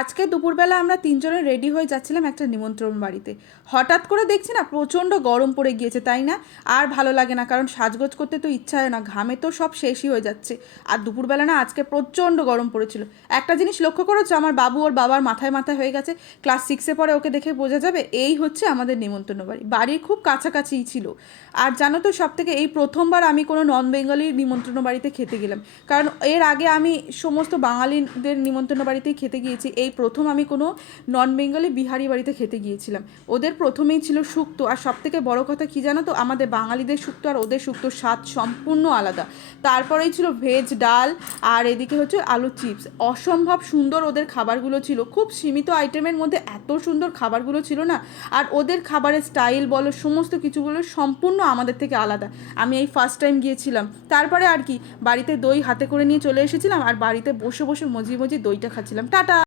আজকে দুপুরবেলা আমরা তিনজনে রেডি হয়ে যাচ্ছিলাম একটা নিমন্ত্রণ বাড়িতে। হঠাৎ করে দেখছি না প্রচণ্ড গরম পড়ে গিয়েছে, তাই না? আর ভালো লাগে না, কারণ সাজগোজ করতে তো ইচ্ছা হয় না, ঘামে তো সব শেষই হয়ে যাচ্ছে। আর দুপুরবেলা না আজকে প্রচণ্ড গরম পড়েছিল। একটা জিনিস লক্ষ্য করেছো, আমার বাবু ওর বাবার মাথায় মাথায় হয়ে গেছে। ক্লাস সিক্সে পরে ওকে দেখে বোঝা যাবে। এই হচ্ছে আমাদের নিমন্ত্রণ বাড়ি, বাড়ির খুব কাছাকাছিই ছিল। আর জানো তো, সব থেকে এই প্রথমবার আমি কোনো নন বেঙ্গলি নিমন্ত্রণ বাড়িতে খেতে গেলাম। কারণ এর আগে আমি সমস্ত বাঙালিদের নিমন্ত্রণ বাড়িতেই খেতে গিয়েছি, এই প্রথম আমি কোনো নন বেঙ্গলি বিহারি বাড়িতে খেতে গিয়েছিলাম। ওদের প্রথমেই ছিল শুক্তো, আর সব থেকে বড়ো কথা কী জানো তো, আমাদের বাঙালিদের শুক্তো আর ওদের শুক্তোর স্বাদ সম্পূর্ণ আলাদা। তারপরেই ছিল ভেজ ডাল, আর এদিকে হচ্ছে আলু চিপস। অসম্ভব সুন্দর ওদের খাবারগুলো ছিল, খুব সীমিত আইটেমের মধ্যে এত সুন্দর খাবারগুলো ছিল না। আর ওদের খাবারের স্টাইল বলো, সমস্ত কিছুগুলো সম্পূর্ণ আমাদের থেকে আলাদা। আমি এই ফার্স্ট টাইম গিয়েছিলাম। তারপরে আর কি, বাড়িতে দই হাতে করে নিয়ে চলে এসেছিলাম, আর বাড়িতে বসে বসে মজি মজি দইটা খাচ্ছিলাম। টাটা।